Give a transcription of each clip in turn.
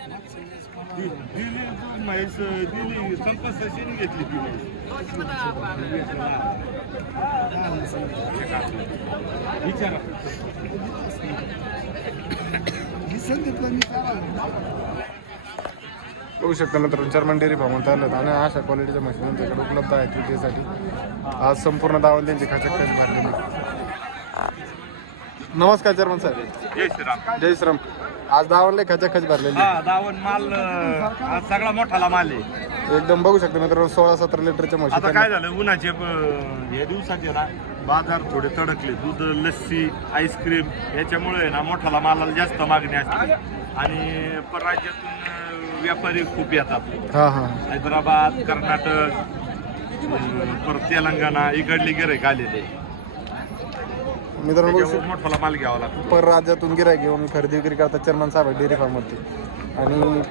दि- दिली तू म्हैस दिली संपसशीने घेतली ती म्हैस. विचारा. बघू शकता मित्रांनो चार मंडेरी भावून चालत आणि अशा क्वालिटीच्या मशीन त्यांच्याकडे उपलब्ध आहेत. विक्रीसाठी आज संपूर्ण दावण त्यांची खाचक खाच भरलेली. नमस्कार जर्मन साहेब जय श्रीराम. जय श्राम आज दावणले खाचक खाच भरलेली हा दावण माल अं, सगळा मोठाला माल आहे. एकदम बघू शकता मित्रांनो सोळा सतरा लिटरच्या आता काय झालं उन्हाचे हे दिवसाचे ना बाजार थोडे तडकले. दूध लस्सी आईस्क्रीम याच्यामुळे ना मोठाला मालाला जास्त मागणी असते. आणि परराज्यातून अं, व्यापारी खूप येतात. हा हा. हैदराबाद कर्नाटक अं, परत तेलंगणा इकडले गिराईक आलेले मित्रांनो बघू शकता मोठाला माल घ्यावा लागतो. पर राज्यातून गिराय घेऊन खरेदी विक्री करतात चर्मन साहेब डेअरी फार्मवरती. आणि.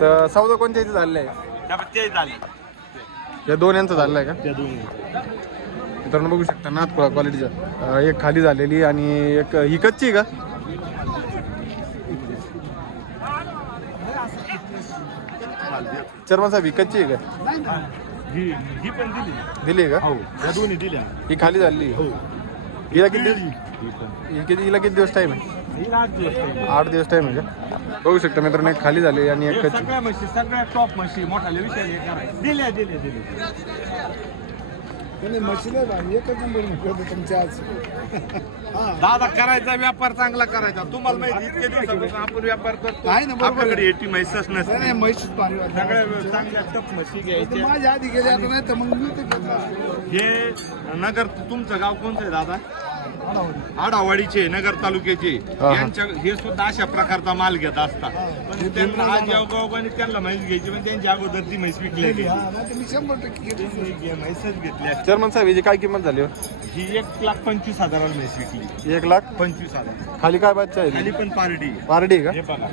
तर सौदा कोणत्या इथे झालेला आहे त्यामुळे ते झाले. या दोन यांचं झालेलं आहे का? त्या दोन्ही. मित्रांनो बघू शकता नाथ क्वालिटीचं एक खाली झालेली आणि एक ही कच्ची आहे का? चर्मन साहेब ही कच्ची आहे का? ही ही पण दिली. का? हो या दोन्ही दिल्या. ही खाली झालेली हो. हिला किती दिवस ही किती हिला किती दिवस टाईम आहे? ही आठ दिवस काही. आठ दिवस टाईम आहे का? बघू शकता मित्रांनो एक खाली झाली आणि एक हे कच्ची सगळ्या म्हशी सगळ्या टॉप म्हशी मोठाले विषय हे करायचे दिल्या दिल्या दिल्या. दादा करायचा व्यापार चांगला करायचा तुम्हाला माहिती इतके दिवसापासून आपण व्यापार करतो आहे ना. आपल्याकडे एटी म्हैसच नसते नाही म्हैसूच. सगळ्या चांगल्या टप म्हशी घ्यायच्या माझ्या आधी गेले आता नाही तर मग. हे नगर तुमचं गाव कोणतं आहे दादा आडावाडीचे नगर तालुक्याचे. यांच्या हे सुद्धा अशा प्रकारचा माल घेत असतात पण त्यांना आज योगायोगाने त्यांना म्हैस घ्यायची पण त्यांच्या अगोदर ती म्हैस विकलेली. घेतलं. म्हैसच घेतल्या. चर्मन साहेब हिची काय किंमत झाली हो? ही एक लाख पंचवीस हजाराला म्हैस विकली. एक लाख? पंचवीस हजार. खाली काय बादशाह आहे? खाली पण पारडी. पारडी आहे हे बघा.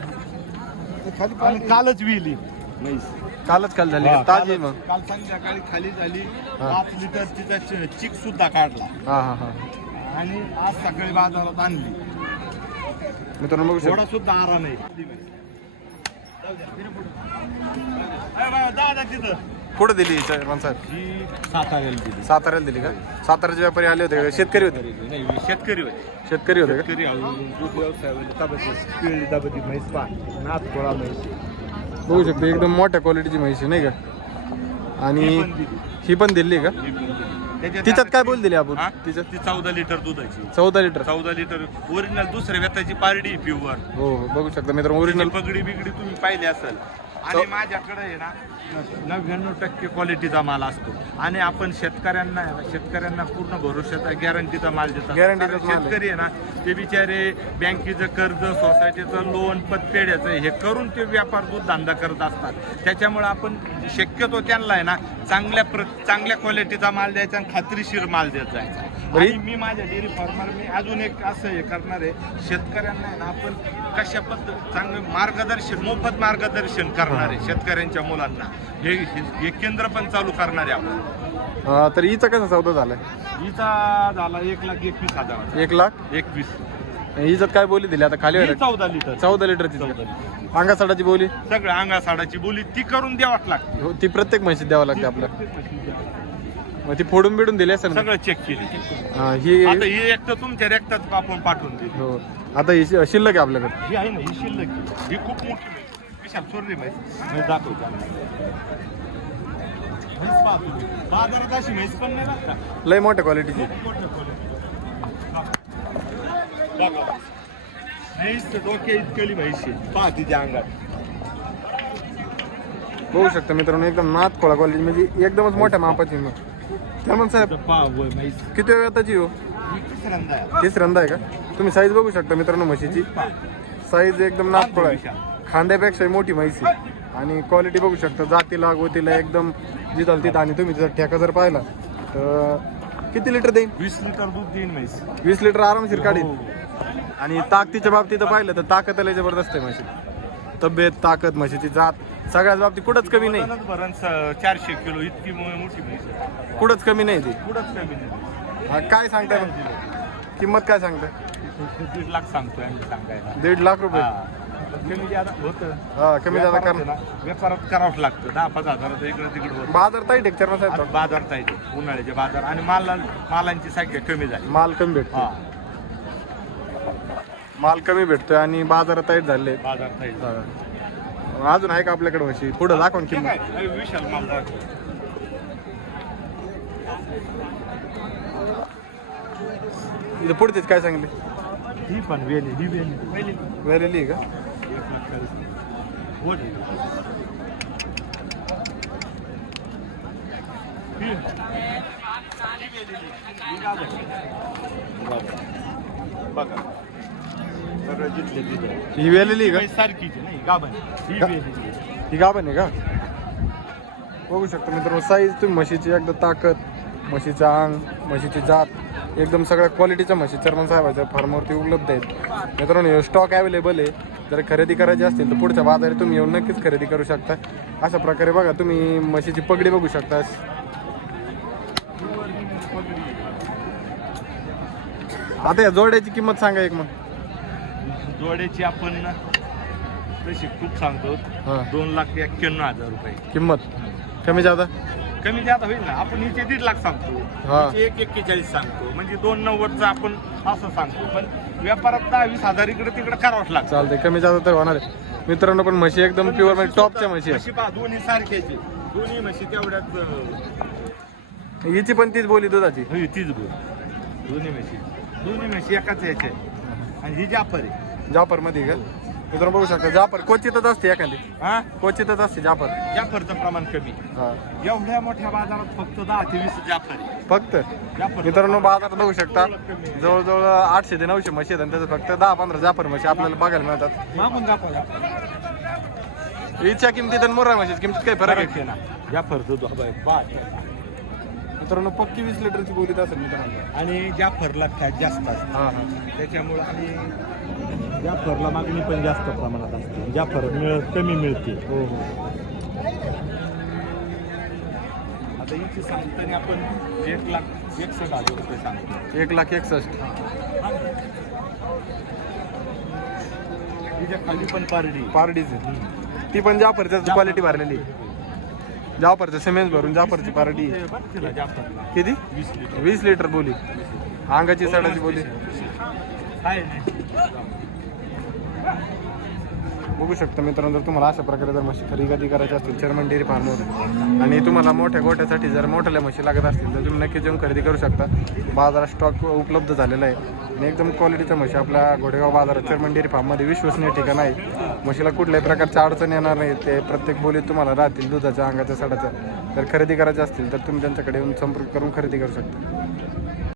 ते खाली आणि पाणी- कालच विली म्हैस. का कालच काल झाली. का? ताजी मग. काल संध्याकाळी खाली झाली. पाच लिटर तिचा चिक सुद्धा काढला. हा हा हा. आणि आज सकाळी बाजारात आणली. मित्रांनो बघू शकता. थोडा सुद्धा आहे. अरे बाबा, दादा तिथं. कुठं दिली चर्मन साहेब? ही साताऱ्याला दिली. साताऱ्याला दिली का? साताऱ्याचे व्यापारी आले होते का? शेतकरी होते नाही शेतकरी होते. शेतकरी होते का? शेतकरी अजून दूध व्यवसाय पिळली म्हैस पा नाथ गोळा म्हैस. बघू शकतो एकदम मोठ्या क्वालिटीची म्हैशी नाही का? आणि ही पण दिली. का? ही पण तिच्यात काय बोल दिली आपण? हा? तिच्यात? ती चौदा लिटर दुधाची. चौदा लिटर? चौदा लिटर. ओरिजिनल दुसऱ्या व्यताची पारडी प्युअर हो हो बघू शकता मित्रांनो ओरिजिनल पगडी बिगडी तुम्ही पाहिली असेल. आणि माझ्याकडे आहे ना नव्याण्णव टक्के क्वालिटीचा माल असतो. आणि आपण शेतकऱ्यांना शेतकऱ्यांना पूर्ण भरोशाचा गॅरंटीचा माल माल आहे. शेतकरी आहे ना ते बिचारे बँकेचं कर्ज सोसायटीचं लोन पतपेढ्याचं हे करून ते व्यापार दूध धंदा करत असतात. त्याच्यामुळे आपण शक्यतो त्यांना आहे ना चांगल्या प्र चांगल्या क्वालिटीचा माल द्यायचा आणि खात्रीशीर माल देत जायचा. आणि मी माझ्या डेअरी फार्मर मी अजून एक असं हे करणार आहे. शेतकऱ्यांना आहे ना आपण कशा पद्धत चांगलं मार्गदर्शन मोफत मार्गदर्शन करणार आहे शेतकऱ्यांच्या मुलांना. हे हे केंद्र पण चालू करणार आहे आपण तर हिचा कसा सौदा झालाय? हिचा झाला एक लाख एकवीस हजार एक लाख? एकवीस. हिच्यात काय बोली दिली? आता खाली ही व्हायला चौदा लिटर. चौदा लिटर चौदा अंगासाडाची बोली? सगळं अंगासाडाची बोली ती करून द्यावाच लागते. हो, ती प्रत्येक म्हशीत द्यावं लागते आपल्या मग ती फोडून बिडून दिली असेल ना? सगळं चेक केली हा, ही आता ही एक तर तुमच्या रेक्टात आपण पाठवून दिली हो आता ही शि- शिल्लक आहे आपल्याकडे ही आहे ना ही शिल्लक आहे. ही खूप मोठी म्हैस. विशाल चोरली मी दाखवतो म्हैस पहा तुम्ही. बाजारात अशी म्हैस पण नाही राहत का? लय मोठ्या क्वालिटीची मोठं. म्हैस तर इतकली पहा तिच्या अंगात बघू शकता मित्रांनो एकदम नाथ खोळा क्वालिटी म्हणजे एकदमच मोठ्या मापाची मग त्यामुळे साहेब. किती वेळ आताची हो तिसऱ्यांदा आहे. का? तुम्ही साईज बघू शकता मित्रांनो म्हशीची. साईज एकदम खोळा आहे. खांद्यापेक्षा मोठी म्हैस आहे. आणि क्वालिटी बघू शकता जातीला गोतीला एकदम जिथं तिथं. आणि तुम्ही तिचा ठेका जर पाहिला तर किती लिटर देईन? वीस लिटर दूध देईन म्हैस. वीस लिटर आरामशीर काढीन. हो. आणि ताकदीच्या बाबतीत पाहिलं तर ताकद लय जबरदस्त आहे म्हशीत तब्येत ताकद म्हशीची जात सगळ्याच बाबतीत कुठंच कमी नाही. वजनच भरण स- चारशे किलो इतकी मो- मोठी म्हैस आहे. कुठंच कमी नाही ती. पुढंच कमी नाही. हा, काय सांगताय मग? किंमत काय सांगताय? दीड लाख सांगतोय आम्ही सांगायला. दीड लाख रुपये? हा. कमी जादा होतं. हा कमी जादा व्यापारात कर आहे ना, व्यापारात करावंच लागतं. दहा पाच हजाराचं इकडं तिकडं होतं. बाजार आता साहेब बाजार उन्हाळ्याचे बाजार आणि माला मालांची संख्या कमी झाली. माल कमी भेटतो. हा. माल कमी भेटतोय आणि बाजार ताईट झाले बाजार अजून आहे का आपल्याकडे म्हशी पुढे दाखवा ना किंमत आहे अरे विशाल माल दाखव. इथं पुढचेच काय सांगले ही पण वेली ही वेली वेलेली आहे का एक लाख चाळीस. बोल. ही. ही वेलेली. ही गाभण. गाभण. बघा ही वेलेली सारखीच नाही गाभण ही वेलेली. का ही गाभण आहे का? बघू शकता मित्रांनो साईज तुम्ही म्हशीची एकदा ताकद म्हशीचं अंग म्हशीची जात एकदम सगळ्या क्वालिटीच्या म्हशी चर्मन साहेबाच्या फार्मवरती उपलब्ध आहेत. मित्रांनो स्टॉक अवेलेबल आहे. जर खरेदी करायची असतील तर पुढच्या बाजारात तुम्ही येऊन नक्कीच खरेदी करू शकता. अशा प्रकारे बघा तुम्ही म्हशीची पगडी बघू शकता. आता या जोड्याची किंमत सांगा एक मग. जोड्याची आपण तशी खूप सांगतो. हा. दोन लाख एक्क्याण्णव हजार रुपये. किंमत? कमी जादा? कमी जादा होईल ना. आपण हिचे दीड लाख सांगतो. हा. हिचे एक एक्केचाळीस सांगतो. म्हणजे दोन नव्वदचं आपण असं सांगतो. पण व्यापारात दहा वीस हजार इकडे तिकडे करावंच लागतं. चालतंय. कमी जादा तर होणार आहे. मित्रांनो पण म्हशी एकदम प्युअर म्हणजे टॉपच्या म्हशी म्हशी पहा दोन्ही सारख्याची. दोन्ही म्हशी तेवढ्याच अं, आहे हिची पण तीच बोली दुधाची. होय, तीच बोल. दोन्ही म्हशी. दोन्ही म्हशी एकाच याच्या आहे आणि ही जाफर आहे. जाफरमध्ये का? मित्रांनो बघू शकता जाफर क्वचितच असते एखादी. हा? क्वचितच असते जाफर. जाफरचं प्रमाण कमी. हा. एवढ्या मोठ्या बाजारात फक्त दहा ते वीस जाफर आहे. फक्त? जाफर मित्रांनो बाजारात बघू शकता जवळजवळ आठशे ते नऊशे म्हशी आहेत आणि त्याचं फक्त दहा पंधरा जाफर म्हशी आपल्याला बघायला मिळतात. मागून हिच्या किमतीत आणि मोरा म्हशीच्या किमतीत काही फरक आहे? ना. जाफरचं दो- बा- मित्रांनो पक्की वीस लिटरची बोलीत असेल मित्रांनो. आणि जाफरला फॅट जास्त असते हा हा. त्याच्यामुळं आणि जाफरला मागणी पण जास्त प्रमाणात असते जाफर मिळ कमी मिळते हो हो. आता हिची सांगताना आपण एक लाख एकसष्ट हजार रुपये सांगतो. एक लाख एकसष्ट. खाली पण पारडी पारडीच ती पण जाफरच्या क्वालिटी भरलेली जाफरचं सिमेंट भरून जाफरची पार्टी किती? वीस लिटर बोली. अंगाची सडाची बोली. बघू शकता मित्रांनो जर तुम्हाला अशा प्रकारे जर म्हशी खरेदी करायची असतील चर्मन डेअरी फार्मवर आणि तुम्हाला मोठ्या गोठ्यासाठी जर मोठ्या म्हशी लागत असतील तर तुम्ही नक्कीच येऊन खरेदी करू शकता. बाजारात स्टॉक उपलब्ध झालेला आहे. आणि एकदम क्वालिटीच्या म्हशी आपल्या घोडेगाव बाजारात चर्मन डेअरी फार्ममध्ये विश्वसनीय ठिकाण आहे. म्हशीला कुठल्याही प्रकारच्या अडचण येणार नाही. ते प्रत्येक बोलीत तुम्हाला राहतील दुधाच्या अंगाच्या सडाच्या. जर खरेदी करायच्या असतील तर तुम्ही त्यांच्याकडे येऊन संपर्क करून खरेदी करू शकता.